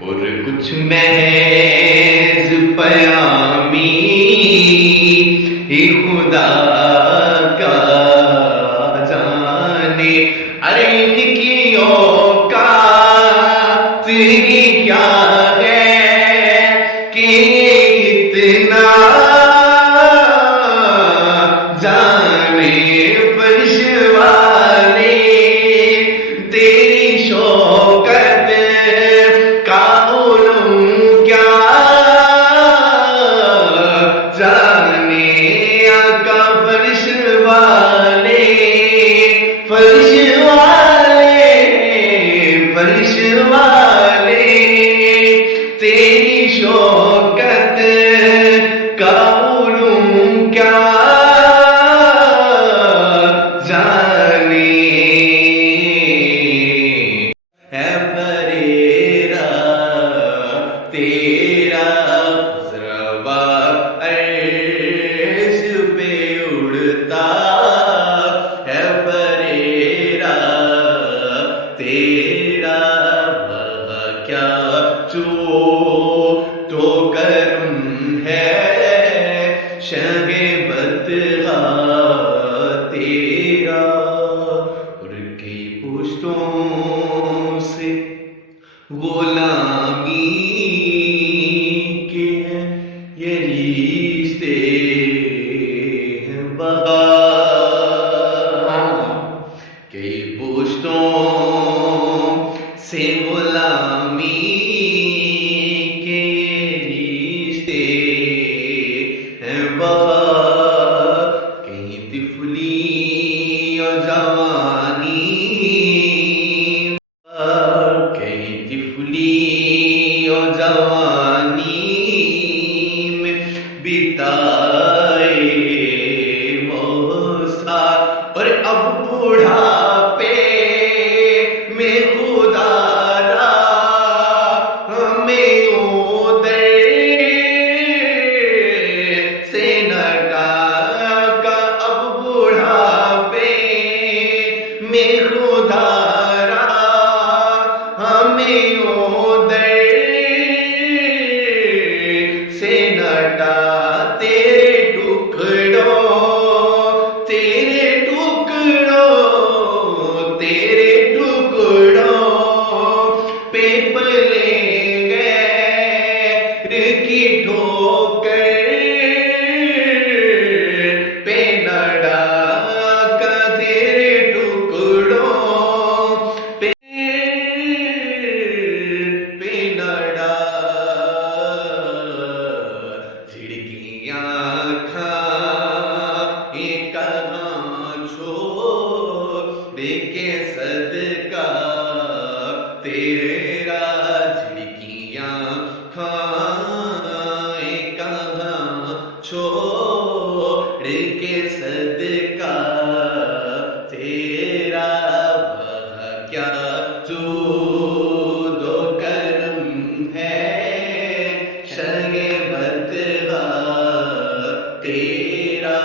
اور کچھ محض پیامی ہی خدا کا جانے، ارے ان کی اوقات ہی کیا ہے کہ اتنا جانے، فرش والے تیری شوکت کا علم کیا جانے، آقا فرش والے، فرش والے، فرش والے تیری شوکت کا علم کیا جانے، ہے پریرا تیرا ذرا عرش پہ اڑتا، ہے پریرا تیرا وہاں کیا تو کرم ہے شہ بدغا تیرا، اور کی پشتوں سے غلامی کے یہ رشتے ہیں بغا، کئی پشتوں سے غلامی کے رشتے ہیں بغا، کہیں طفلی اور جوانی، کہیں طفلی اور جوانی میں بتائے وہ سال، اور اب بڑھاپے میں خدا را ہمیں او در سے نکا کا، اب بڑھاپے میں خدا را ہمیں او در سے نٹا، تیرے ٹکڑوں، تیرے ٹکڑوں، تیرے ٹکڑوں پہ پلیں غیر کی ٹھوکر پہ نہ ڈاکا، تیرے ٹکڑوں پہ نہ ڈاکا، کھڑکیاں کھائیں کہاں چھوڑ کے صدقہ تیرا، جھڑکیاں کھائیں کہاں چھوڑ کے صدقہ تیرا، وہاں کیا جود و کرم ہے شہ بدغا تیرا۔